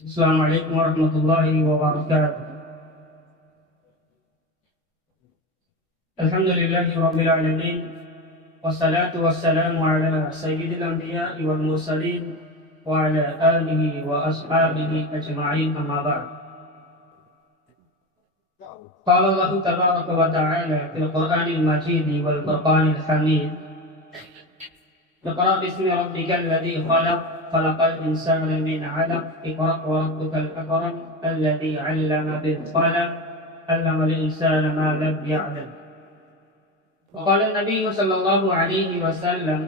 السلام علیکم ورحمۃ اللہ وبرکاتہ۔ الحمد للہ رب العالمین والصلاة والسلام علی سید الانبیاء والمرسلین وعلی آلہ واصحابہ اجمعین، اما بعد۔ قال اللہ تبارک وتعالی فی القرآن المجید والفرقان الحمید: اقرأ باسم ربک الذی خلق خلق الإنسان من علق اقرأ وربك الأكرم الذي علم بالقلم علم الإنسان ما لم يعلم۔ وقال النبي صلى الله عليه وسلم: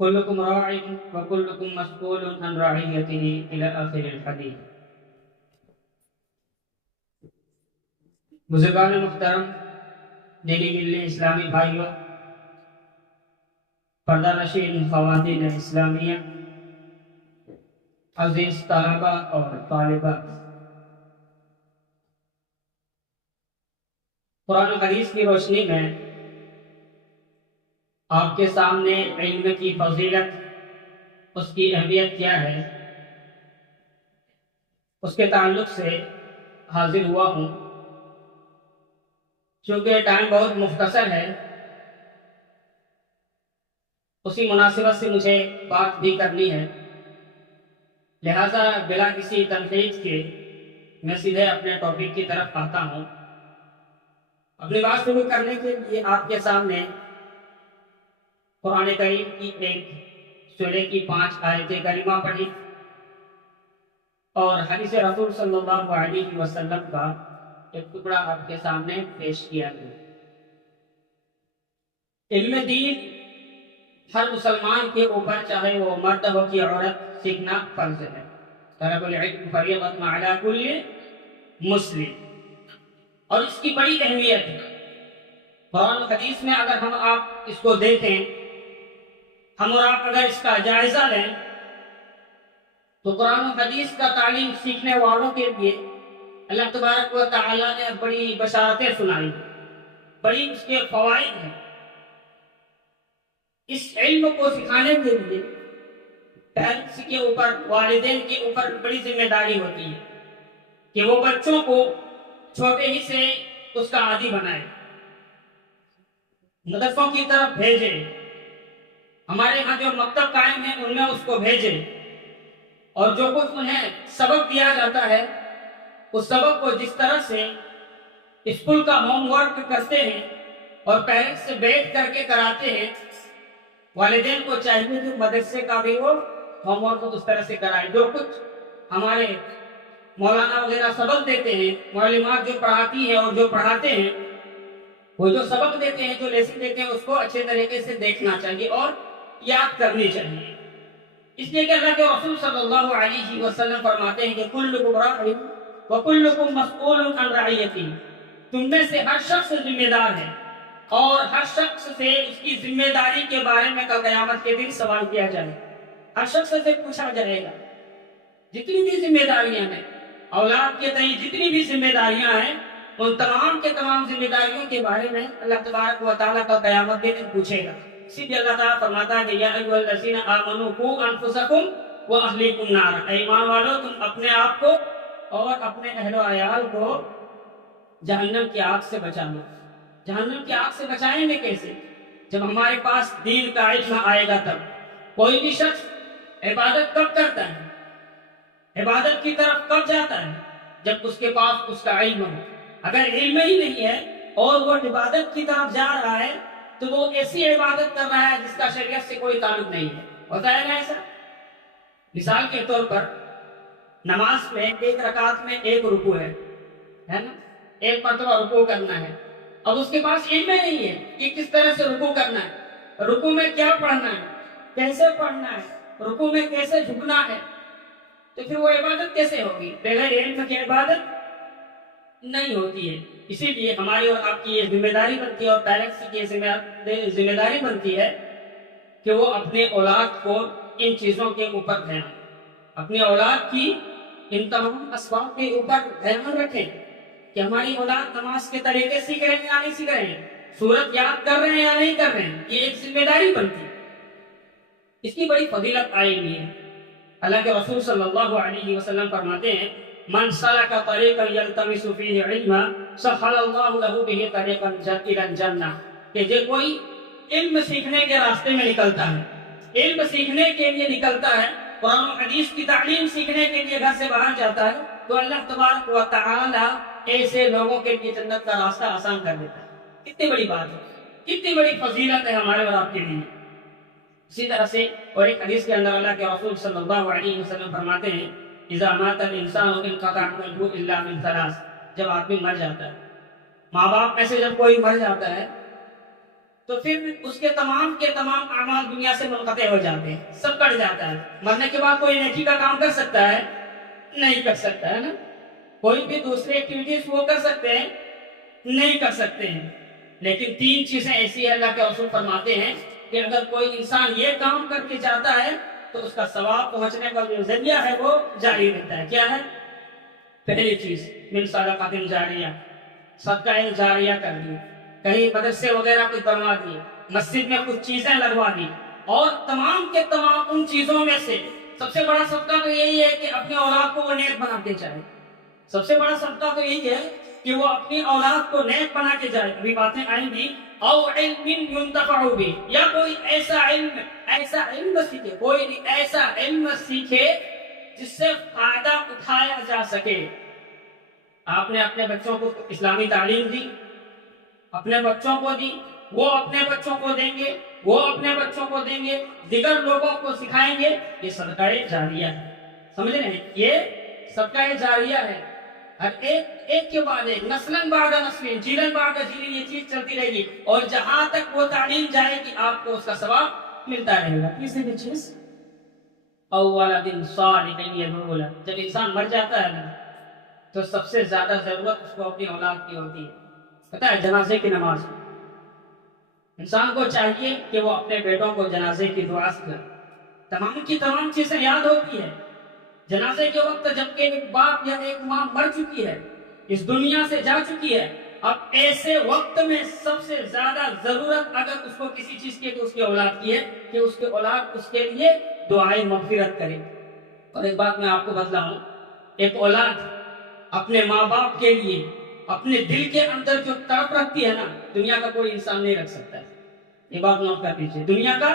كلكم راع وكلكم مسؤول عن رعيته إلى آخر الحديث۔ بزرگان محترم، دینی ملی اسلامی بھائیوں، پردہ نشین خواتین اسلامیہ، عزیز طلبہ اور طالبات، قرآن و حدیث کی روشنی میں آپ کے سامنے علم کی فضیلت، اس کی اہمیت کیا ہے، اس کے تعلق سے حاضر ہوا ہوں۔ چونکہ ٹائم بہت مختصر ہے، اسی مناسبت سے مجھے بات بھی کرنی ہے، لہذا بلا کسی تنقید کے میں سیدھے اپنے ٹاپک کی طرف آتا ہوں۔ اپنی بات شروع کرنے کے لیے آپ کے سامنے قرآن کریم کی ایک سورہ کی 5 آیت کریمہ پڑھی اور حدیث رسول صلی اللہ علیہ وسلم کا ایک ٹکڑا آپ کے سامنے پیش کیا گیا۔ علم دین ہر مسلمان کے اوپر، چاہے وہ مرد ہو کہ عورت، سیکھنا فرض ہے۔ طلب العلم فریضۃ علی کل مسلم، اور اس کی بڑی اہمیت ہے۔ قرآن و حدیث میں اگر ہم آپ اس کو دیکھیں، ہم اور آپ اگر اس کا جائزہ لیں، تو قرآن و حدیث کا تعلیم سیکھنے والوں کے لیے اللہ تبارک و تعالیٰ نے بڑی بشارتیں سنائی، بڑی اس کے فوائد ہیں۔ اس علم کو سکھانے کے لیے پیرنٹس کے اوپر، والدین کے اوپر بڑی ذمہ داری ہوتی ہے کہ وہ بچوں کو چھوٹے ہی سے اس کا عادی بنائے، مدرسوں کی طرف بھیجے، ہمارے ہاں جو مکتب قائم ہیں ان میں اس کو بھیجے، اور جو کچھ انہیں سبق دیا جاتا ہے اس سبق کو جس طرح سے اسکول کا ہوم ورک کرتے ہیں اور پیرنٹس سے بیٹھ کر کے کراتے ہیں، والدین کو چاہیے کہ مدرسے کا بھی وہ ہوم ورک اس طرح سے کرائے۔ جو کچھ ہمارے مولانا وغیرہ سبق دیتے ہیں، معلمات جو پڑھاتی ہیں اور جو پڑھاتے ہیں، وہ جو سبق دیتے ہیں، جو لیسن دیتے ہیں، اس کو اچھے طریقے سے دیکھنا چاہیے اور یاد کرنی چاہیے۔ اس لیے کہ اللہ کے رسول صلی اللہ علیہ وسلم فرماتے ہیں کہ کلکم راع وکلکم مسئول عن رعیتہ، تم میں سے ہر شخص ذمہ دار ہے اور ہر شخص سے اس کی ذمہ داری کے بارے میں کل قیامت کے دن سوال کیا جائے گا۔ ہر شخص سے پوچھا جائے گا، جتنی بھی ذمہ داریاں ہیں، اولاد کے تئیں جتنی بھی ذمہ داریاں ہیں، ان تمام کے تمام ذمہ داریوں کے بارے میں اللہ تبارک و تعالیٰ کا قیامت کے دن پوچھے گا۔ اسی لیے اللہ تعالیٰ فرماتا ہے کہ یا ایھا الذین آمنوا قوا انفسکم واہلیکم نارا، اے ایمان والو تم اپنے آپ کو اور اپنے اہل و عیال کو جہنم کی آگ سے بچانا۔ جہنم کی آگ سے بچائیں گے کیسے؟ جب ہمارے پاس دین کا علم آئے گا تب۔ کوئی بھی شخص عبادت کب کرتا ہے، عبادت کی طرف کب جاتا ہے؟ جب اس کے پاس اس کا علم ہو۔ اگر علم ہی نہیں ہے اور وہ عبادت کی طرف جا رہا ہے تو وہ ایسی عبادت کر رہا ہے جس کا شریعت سے کوئی تعلق نہیں ہے۔ ہوتا ہے نا ایسا؟ مثال کے طور پر نماز میں ایک رکعت میں ایک رکوع ہے نا، ایک مرتبہ رکوع کرنا ہے۔ اب اس کے پاس علم نہیں ہے کہ کس طرح سے رکوع کرنا ہے، رکوع میں کیا پڑھنا ہے، کیسے پڑھنا ہے، رکوع میں کیسے جھکنا ہے، تو پھر وہ عبادت کیسے ہوگی؟ بغیر علم کی عبادت نہیں ہوتی ہے۔ اسی لیے ہماری اور آپ کی یہ ذمہ داری بنتی ہے اور پیرنٹس کی یہ ذمہ داری بنتی ہے کہ وہ اپنے اولاد کو ان چیزوں کے اوپر دھیان، اپنی اولاد کی ان تمام اسباب کے اوپر دھیان رکھیں کہ ہماری اولاد نماز کے طریقے سیکھ رہے ہیں یا نہیں سیکھ رہے ہیں، سورت یاد کر رہے ہیں یا نہیں کر رہے ہیں۔ یہ ایک ذمہ داری بنتی ہے، اس کی بڑی فضیلت آئی ہوئی ہے۔ اللہ کے رسول صلی اللہ علیہ وسلم فرماتے ہیں من سلک طریقا یلتمس فیہ علما سہل اللہ لہ بہ طریقا الی الجنہ، کہ جو کوئی علم سیکھنے کے راستے میں نکلتا ہے، علم سیکھنے کے لیے نکلتا ہے، قرآن و حدیث کی تعلیم سیکھنے کے لیے گھر سے باہر جاتا ہے، تو اللہ تبارک و تعالی ایسے لوگوں کے لیے جنت کا راستہ آسان کر دیتا ہے۔ کتنی بڑی بات ہے، کتنی بڑی فضیلت ہے ہمارے اور آپ کے لیے۔ اسی طرح سے اور ایک حدیث کے اندر اللہ کے رسول صلی اللہ علیہ وسلم فرماتے ہیں اذا مات الانسان انقطع عمله الا من ثلاث، جب آدمی مر جاتا ہے، ماں باپ میں سے جب کوئی مر جاتا ہے تو پھر اس کے تمام اعمال دنیا سے منقطع ہو جاتے ہیں، سب کٹ جاتا ہے۔ مرنے کے بعد کوئی نیکی کا کام کر سکتا ہے؟ نہیں کر سکتا ہے نا۔ کوئی بھی دوسری ایکٹیویٹیز وہ کر سکتے ہیں؟ نہیں کر سکتے ہیں۔ لیکن تین چیزیں ایسی ہیں اللہ کے رسول فرماتے ہیں کہ اگر کوئی انسان یہ کام کر کے جاتا ہے تو اس کا ثواب پہنچنے کا جو ذریعہ ہے وہ جاری رہتا ہے۔ کیا ہے؟ پہلی چیز من صدقۃ جاریہ، صدقہ جاریہ کر دی، کہیں مدرسے وغیرہ کوئی بنوا دی، مسجد میں کچھ چیزیں لگوا دی، اور تمام کے تمام ان چیزوں میں سے سب سے بڑا صدقہ تو یہی ہے کہ اپنے اولاد کو وہ نیک بناتے جائے۔ سب سے بڑا صدقہ تو یہی ہے کہ وہ اپنی اولاد کو نیک بنا کے جائے۔ ابھی باتیں آئیں گی، او علم ينتفع به، یا کوئی ایسا علم سیکھے، کوئی ایسا علم سیکھے جس سے فائدہ اٹھایا جا سکے۔ آپ نے اپنے بچوں کو اسلامی تعلیم دی، اپنے بچوں کو دی، وہ اپنے بچوں کو دیں گے، وہ اپنے بچوں کو دیں گے، دیگر لوگوں کو سکھائیں گے، یہ صدقہ جاریہ ہے۔ سمجھ رہے ہیں؟ یہ صدقہ جاریہ ہے۔ ہر ایک کے بعد ایک، نسلاً بعد نسل، جیلن بعد جیلن، یہ چیز چلتی رہے گی، اور جہاں تک وہ تعلیم جائے گی آپ کو اس کا ثواب ملتا رہے گا۔ تیسری چیز اول دن صالح یدعو لہ، جب انسان مر جاتا ہے نا تو سب سے زیادہ ضرورت اس کو اپنی اولاد کی ہوتی ہے۔ پتہ ہے جنازے کی نماز، انسان کو چاہیے کہ وہ اپنے بیٹوں کو جنازے کی دعا کرے، تمام کی تمام چیزیں یاد ہوتی ہے۔ جنازے کے وقت جب کہ ایک باپ یا ایک ماں مر چکی ہے، اس دنیا سے جا چکی ہے، اب ایسے وقت میں سب سے زیادہ ضرورت اگر اس کو کسی چیز کی ہے تو اس کی اولاد کی ہے کہ اس کے اولاد اس کے لیے دعائیں مغفرت کرے۔ اور ایک بات میں آپ کو بتلاؤں، ایک اولاد اپنے ماں باپ کے لیے اپنے دل کے اندر جو تڑپ رکھتی ہے نا، دنیا کا کوئی انسان نہیں رکھ سکتا ہے۔ یہ بات نوٹ کر لیجیے، دنیا کا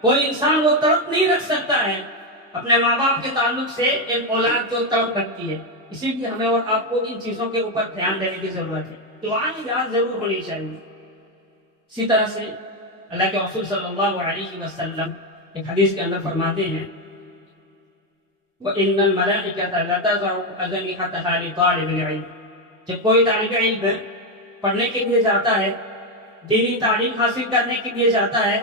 کوئی انسان وہ تڑپ نہیں رکھ سکتا ہے اپنے ماں باپ کے تعلق سے ایک اولاد جو تڑپ رکھتی ہے۔ اسی لیے ہمیں اور آپ کو ان چیزوں کے اوپر دھیان دینے کی ضرورت ہے، دعائیں یاد ضرور ہونی چاہیے۔ اسی طرح سے اللہ کے رسول صلی اللہ علیہ وسلم ایک حدیث کے اندر فرماتے ہیں وَإِنَّ الْمَلَائِكَةَ لَتَضَعُ أَجْنِحَتَهَا لِطَالِبِ الْعِلْمِ، جب کوئی طالب علم پڑھنے کے لیے جاتا ہے، دینی تعلیم حاصل کرنے کے لیے جاتا ہے،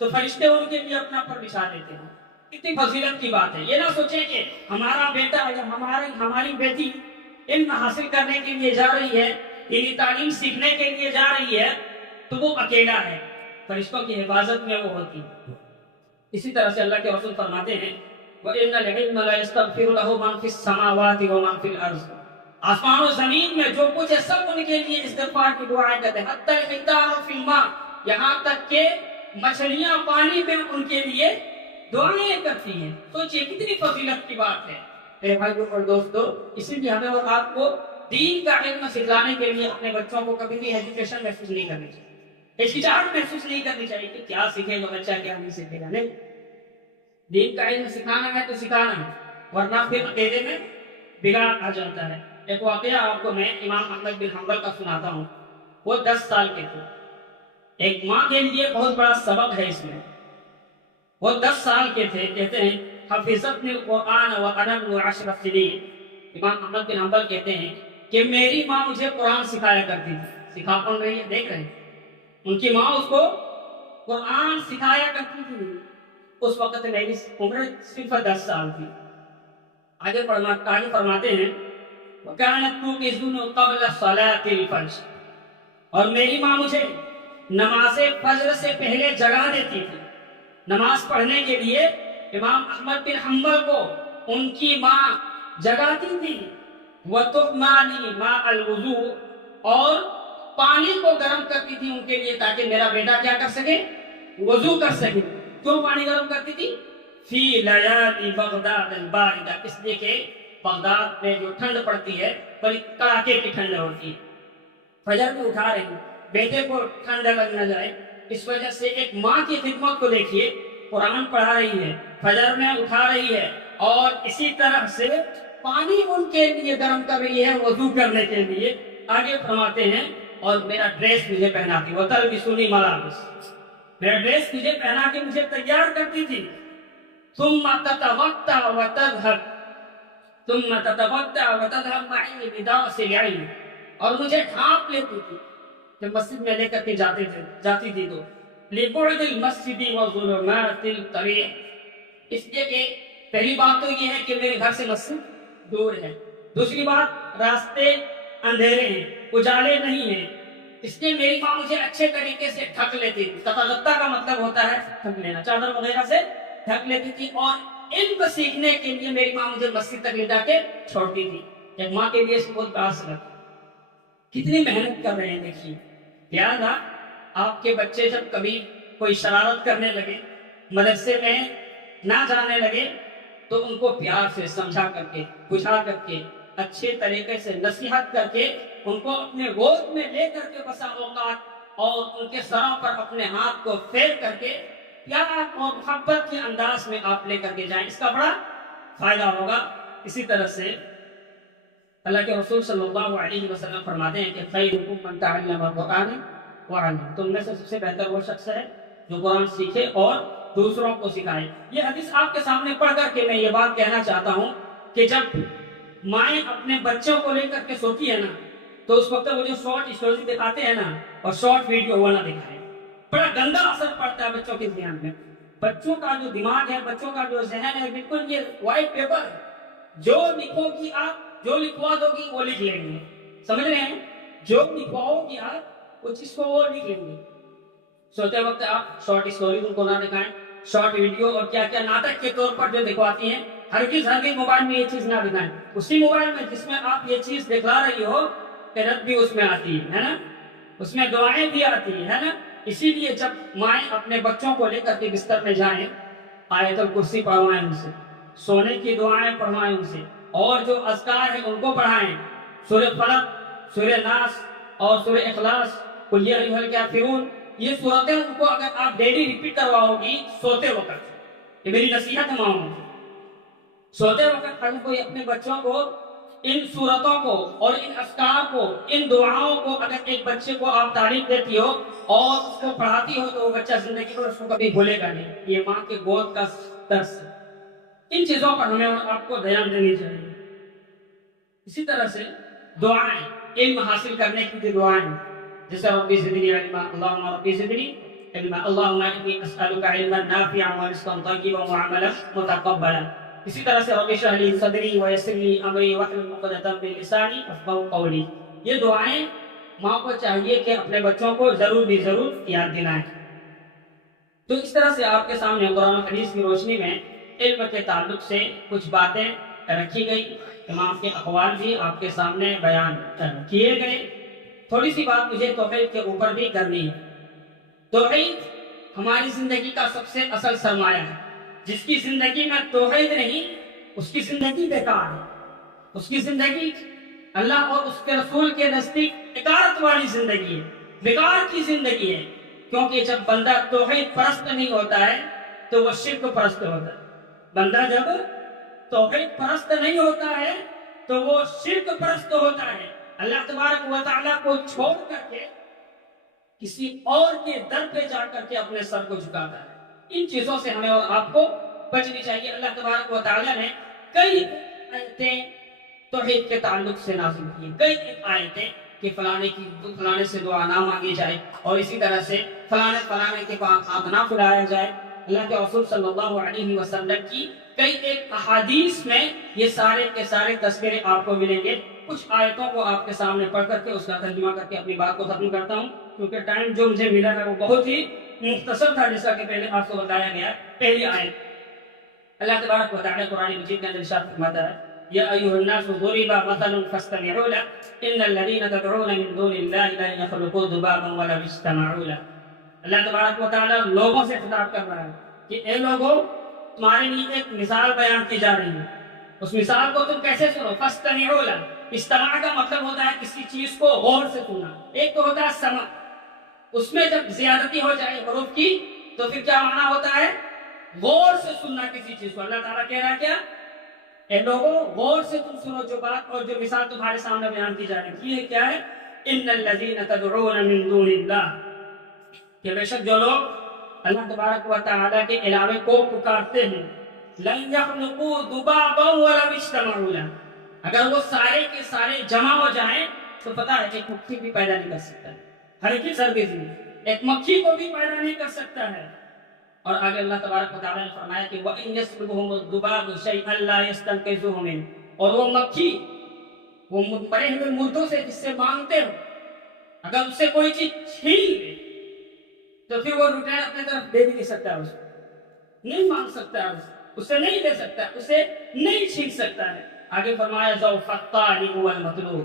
تو فرشتے ان کے لیے اپنا پر بچھا دیتے ہیں۔ کتنی فضیلت کی بات ہے۔ یہ نہ سوچیں کہ ہمارا بیٹا یا ہماری بیٹی علم حاصل کرنے کے لیے جا رہی ہے، دینی تعلیم سیکھنے کے لیے جا رہی ہے تو وہ اکیلا ہے، فرشتوں کی حفاظت میں وہ ہوتی ہے۔ اسی طرح سے اللہ کے رسول فرماتے ہیں وَإِنَّ الْعِلْمَ لَيَسْتَغْفِرُ لَهُ مَنْ فِي السَّمَاوَاتِ وَمَنْ فِي الْأَرْضِ، آسمان و زمین میں جو کچھ ہے سب ان کے لیے استغفار کی دعائیں کرتے ہیں، حَتَّى الْحِيتَانُ فِي الْمَاءِ، یہاں تک کہ مچھلیاں پانی میں ان کے لیے دعائیں کرتی ہیں۔ سوچئے کتنی فضیلت کی بات ہے میرے بھائیو اور دوستو۔ اسی لیے ہمیں اور آپ کو دین کا علم سکھلانے کے لیے اپنے بچوں کو کبھی بھی ہیزیٹیشن محسوس نہیں کرنی چاہیے، ہچکچاہٹ محسوس نہیں کرنی چاہیے کہ کیا سیکھے گا بچہ کیا نہیں سیکھے گا۔ نہیں، دین کا علم سکھانا ہے تو سکھانا ہے، ورنہ پھر عقیدے میں بگاڑ آ جاتا ہے۔ ایک واقعہ آپ کو میں امام احمد بن حنبل کا سناتا ہوں۔ وہ 10 سال کے تھے۔ ایک ماں کے لیے بہت بڑا سبق ہے اس میں۔ وہ 10 سال کے تھے، کہتے ہیں حفظتنی القرآن وانا ابن 10 سنین۔ امام احمد بن حنبل کہتے ہیں کہ میری ماں مجھے قرآن سکھایا کرتی تھی۔ سکھا کون رہی ہے؟ دیکھ رہے ہیں، ان کی ماں اس کو قرآن سکھایا کرتی تھی۔ اس وقت میری عمر صرف 10 سال تھی۔ آگے فرماتے ہیں وَكَانَتْ تُوقِظُنِي قَبْلَ صَلَاةِ الْفَجْرِ، اور میری ماں مجھے نماز فجر سے پہلے جگا دیتی تھی۔ نماز پڑھنے کے لیے امام احمد بن حنبل کو ان کی ماں جگاتی تھی۔ وَتُحْمَانِي مَاءَ الْوُضُوءِ، اور پانی کو گرم کرتی تھی ان کے لیے تاکہ میرا بیٹا کیا کر سکے؟ وضو کر سکے۔ کیوں پانی گرم کرتی تھی؟ فی لیالی بغداد الباردہ، اس لیے کہ بغداد میں جو ٹھنڈ پڑتی ہے بڑی کڑاکے کی ٹھنڈ ہوتی ہے. فجر میں اٹھا رہی ہیں، بیٹے کو ٹھنڈ لگ نہ جائے، اس وجہ سے ایک ماں کی خدمت کو دیکھیے، قرآن پڑھا رہی ہے، فجر میں اٹھا رہی ہے، اور اسی طرح سے پانی ان کے لیے گرم کر رہی ہے وضو کرنے کے لیے. آگے فرماتے ہیں اور میرا ڈریس مجھے پہناتی، وتلبسونی ملابس، میرا ڈریس مجھے پہنا کے مجھے تیار کرتی تھی. ثم تتوضا وتذهب ثم تتوضا وتذهب معي بدرس العلم، اور مجھے ڈھانپ لیتی تھی جب مسجد میں لے کر کے جاتی تھی تو لبعد المسجد وظلمات الطريق، اس لیے کہ پہلی بات تو یہ ہے کہ میرے گھر سے مسجد دور ہے، دوسری بات راستے اندھیرے ہیں، اجالے نہیں ہیں، اس لیے میری ماں مجھے اچھے طریقے سے ڈھک لیتی تھی. تتغطا کا مطلب ہوتا ہے ڈھک لینا، چادر وغیرہ سے ڈھک لیتی تھی. اور علم کو سیکھنے کے لیے میری ماں مجھے مسجد تک لے جا کے چھوڑتی تھی. ایک ماں کے لیے اس کو بہت بڑا سبق، کتنی محنت کر رہے ہیں دیکھیے. لہٰذا آپ کے بچے جب کبھی کوئی شرارت کرنے لگے، مدرسے میں نہ جانے لگے، تو ان کو پیار سے سمجھا کر کے، بجھا کر کے، اچھے طریقے سے نصیحت کر کے، ان کو اپنے گود میں لے کر کے بسا اوقات اور ان کے سروں پر اپنے ہاتھ کو پھیر کر کے پیار اور محبت کے انداز میں آپ لے کر کے جائیں، اس کا بڑا فائدہ ہوگا. اسی طرح سے اللہ کے رسول صلی اللہ علیہ وسلم فرماتے ہیں کہ خیرکم من تعلم القرآن وعلمہ، تم میں سے سب سے بہتر وہ شخص ہے جو قرآن سیکھے اور دوسروں کو سکھائے. یہ حدیث آپ کے سامنے پڑھ کر کے میں یہ بات کہنا چاہتا ہوں کہ جب مائیں اپنے بچوں کو لے کر کے سوتی ہے نا، تو اس وقت وہ جو شارٹ اسٹوری دکھاتے ہیں نا اور شارٹ ویڈیو وہ نہ دکھائیں. بڑا گندا اثر پڑتا ہے بچوں کے ذہن میں. بچوں کا جو دماغ ہے، بچوں کا جو ذہن ہے، بالکل یہ وائٹ پیپر ہے. جو لکھو گی آپ، جو لکھوا دو گی وہ لکھ لیں گے. سمجھ رہے ہیں؟ جو لکھواؤ گی آپ اس چیز کو وہ لکھ لیں گے. سوتے وقت آپ شارٹ اسٹوری ان کو نہ دکھائیں، شارٹ ویڈیو اور کیا کیا ناٹک کے طور پر جو دکھواتی ہیں، ہرگز موبائل میں یہ چیز نہ دکھائیں. اسی موبائل میں جس میں آپ یہ چیز دکھلا رہی ہو، قرت بھی اس میں آتی ہے نا، اس میں دعائیں بھی آتی ہے نا. اسی لیے جب مائیں اپنے بچوں کو لے کر کے بستر میں جائیں، آیت الکرسی پڑھوائیں ان سے، سونے کی دعائیں پڑھوائیں ان سے، اور جو اذکار ہیں ان کو پڑھائیں. سورہ فلق، سورہ ناس اور سورہ اخلاص، قل یا ایھا الکافرون، یہ سورتیں ان کو اگر آپ ڈیلی ریپیٹ کرواؤ گی سوتے وقت، یہ میری نصیحت ہے ماؤں، سوتے وقت اگر کوئی اپنے بچوں کو ان سورتوں کو اور ان اذکار کو، ان دعاؤں کو اگر ایک بچے کو آپ تعلیم دیتی ہو اور اس کو پڑھاتی ہو، تو وہ بچہ زندگی میں اس کو کبھی بھولے گا نہیں. یہ ماں کے گود کا درس ہے. ان چیزوں پر ہمیں اور آپ کو دھیان دینی چاہیے. اسی طرح سے دعائیں، علم حاصل کرنے کی دعائیں، جیسے ربی زدنی علما، اللہم ربی زدنی علما، اللہم انی اسألک علما نافعا ورزقا طیبا وعملا متقبلا. اسی طرح سے رب اشرح لی صدری ویسر لی امری واحلل عقدۃ من لسانی یفقهوا قولی. یہ دعائیں ماں کو چاہیے کہ اپنے بچوں کو ضرور یاد دلائیں. تو اس طرح سے آپ کے سامنے قرآن و حدیث کی روشنی میں علم کے تعلق سے کچھ باتیں رکھی گئی، امام کے اقوال بھی آپ کے سامنے بیان کیے گئے. تھوڑی سی بات مجھے توحید کے اوپر بھی کرنی ہے. توحید ہماری زندگی کا سب سے اصل سرمایہ ہے. جس کی زندگی میں توحید نہیں، اس کی زندگی بیکار ہے. اس کی زندگی اللہ اور اس کے رسول کے نزدیک اطاعت والی زندگی ہے، بیکار کی زندگی ہے. کیونکہ جب بندہ توحید پرست نہیں ہوتا ہے تو وہ شرک پرست ہوتا ہے. بندہ جب توحید پرست نہیں ہوتا ہے تو وہ شرک پرست ہوتا ہے. اللہ تبارک و تعالیٰ کو چھوڑ کر کے کسی اور کے در پہ جا کر کے اپنے سر کو جھکاتا ہے. ان چیزوں سے ہمیں اور آپ کو بچنی چاہیے. اللہ تبارک و تعالیٰ نے کئی آیتیں توحید کے تعلق سے نازل کی، کئی آیتیں کہ فلانے سے دعا نہ مانگی جائے، اور اسی طرح سے فلانے کے پاس ہاتھ نہ پھیلایا جائے. اللہ کے رسول صلی اللہ علیہ وسلم کی کئی ایک احادیث میں یہ سارے کے سارے تذکرے آپ کو ملیں گے. کچھ آیتوں کو آپ کے سامنے پڑھ کر کے اس کا ترجمہ کر کے اپنی بات کو ختم کرتا ہوں، کیونکہ ٹائم جو مجھے ملا ہے وہ بہت ہی مختصر تھا. جیسا کہ پہلے آپ کو بتایا گیا، پہلی آیت اللہ تبارک و تعالیٰ قرآن مجید کے اندر ارشاد فرماتا ہے، یا ایھا الناس ضرب مثل فاستمعوا له ان الذين تدعون من دون الله لن يخلقوا ذبابا ولو اجتمعوا له. اللہ تبارک و تعالیٰ لوگوں سے خطاب کر رہا ہے کہ اے لوگوں، تمہارے لیے ایک مثال بیان کی جا رہی ہے، اس مثال کو تم کیسے سنو؟ فاستمعوا لہ، استماع کا مطلب ہوتا ہے کسی چیز کو غور سے سننا، ایک تو ہوتا ہے سمع، اس میں جب زیادتی ہو جائے حروف کی تو پھر کیا معنی ہوتا ہے؟ غور سے سننا کسی چیز کو۔ اللہ تعالیٰ کہہ رہا ہے کیا؟ اے لوگوں غور سے تم سنو جو بات اور جو مثال تمہارے سامنے بیان کی جا رہی ہے۔ یہ کیا ہے؟ ان الذین تدعون من دون اللہ، کہ بے شک جو لوگ اللہ تبارک و تعالیٰ کے علاوے کو پکارتے ہیں، لن یخلقوا ذبابا ولو اجتمعوا لہ، اگر وہ سارے کے سارے جمع ہو جائیں تو پتہ ہے ایک مکھی بھی پیدا نہیں کر سکتا ہے، ہرگز ہرگز نہیں، ایک مکھی کو بھی پیدا نہیں کر سکتا ہے۔ اور آگے اللہ تبارک و تعالیٰ نے فرمایا کہ وَإِن يَسْلُبْهُمُ الذُّبَابُ شَيْئًا لَا يَسْتَنقِذُوهُ مِنْهُ، اور وہ مکھی، وہ مرے ہوئے مردوں سے جس سے مانگتے ہو، اگر اس سے کوئی چیز چھین لے تو پھر وہ ریٹرن اپنے طرف دے بھی نہیں سکتا، اس کو نہیں مانگ سکتا، اس سے نہیں دے سکتا، اسے نہیں چھین سکتا ہے۔ آگے فرمایا ذو الفقار هو المطلوب،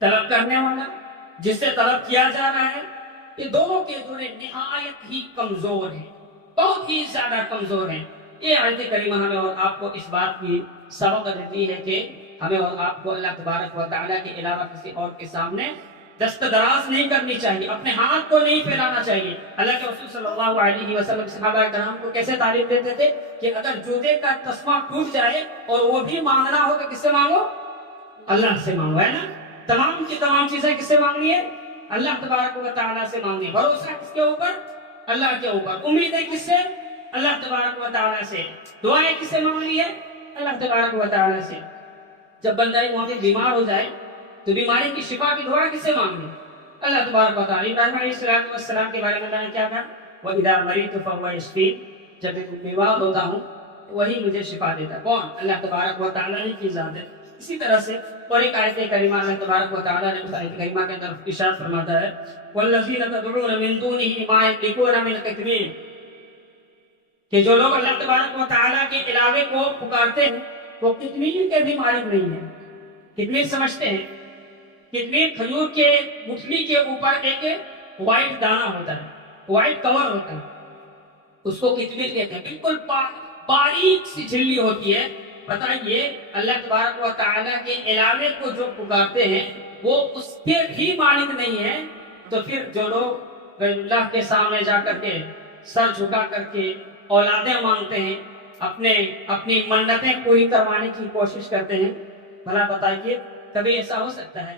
طلب کرنے والا جس سے طلب کیا جا رہا ہے، یہ دونوں کے دونوں نہایت ہی کمزور ہیں، بہت ہی زیادہ کمزور ہیں۔ یہ آیت کریمہ ہمیں اور آپ کو اس بات کی سبق دیتی ہے کہ ہمیں اور آپ کو اللہ تبارک و تعالیٰ کے علاوہ کسی اور کے سامنے دست دراز نہیں کرنی چاہیے، اپنے ہاتھ کو نہیں پھیلانا چاہیے۔ اللہ کے رسول صلی اللہ علیہ وسلم صحابہ کرام کو کیسے تعلیم دیتے تھے کہ اگر جوتے کا تسمہ ٹوٹ جائے اور وہ بھی مانگنا ہو تو کس سے مانگو؟ اللہ سے مانگو، ہے نا؟ تمام کی تمام چیزیں کس سے مانگنی ہے؟ اللہ تبارک و تعالیٰ سے مانگنی ہے۔ بھروسہ کس کے اوپر؟ اللہ کے اوپر۔ امیدیں کس سے؟ اللہ تبارک و تعالیٰ سے۔ دعائیں کس سے مانگنی ہے؟ اللہ تبارک و تعالیٰ سے۔ جب بندہ مومن بیمار ہو جائے تو بیماری کی شفا کی دعا کس سے مانگنی؟ اللہ تبارک و تعالیٰ۔ ابراہیم علیہ السلام کے بارے میں اللہ نے کیا کہا؟ وَإِذَا مَرِضْتُ فَهُوَ يَشْفِينِ، جب میں بیمار ہوتا ہوں تو وہی مجھے شفا دیتا ہے۔ کون؟ اللہ تبارک و تعالیٰ کی ذات ہے۔ اسی طرح سے اور ایک آیت کریمہ اللہ تبارک و تعالیٰ نے اس آیت کریمہ کے اندر ارشاد فرماتا ہے وَالَّذِينَ تَدْعُونَ مِن دُونِهِ مَا يَمْلِكُونَ مِنْ قِطْمِيرٍ، کہ جو لوگ اللہ تبارک و تعالیٰ کے علاوے کو پکارتے ہیں وہ قطمیر کے بھی مالک نہیں ہیں۔ قطمیر سمجھتے ہیں؟ قطمیر کھجور کے گٹھلی کے اوپر ایک وائٹ دانہ ہوتا ہے، وائٹ کور ہوتا ہے، اس کو قطمیر کہتے ہیں۔ بالکل باریک سی جھلی ہوتی ہے۔ بتائیے اللہ تبارک و تعالیٰ کے علاوے کو جو پکارتے ہیں وہ اس کے بھی مالک نہیں ہے، تو پھر جو لوگ اللہ کے سامنے جا کر کے سر جھکا کر کے اولادیں مانگتے ہیں، اپنی منتیں پوری کروانے کی کوشش کرتے ہیں، بھلا بتائیے کبھی ایسا ہو سکتا ہے؟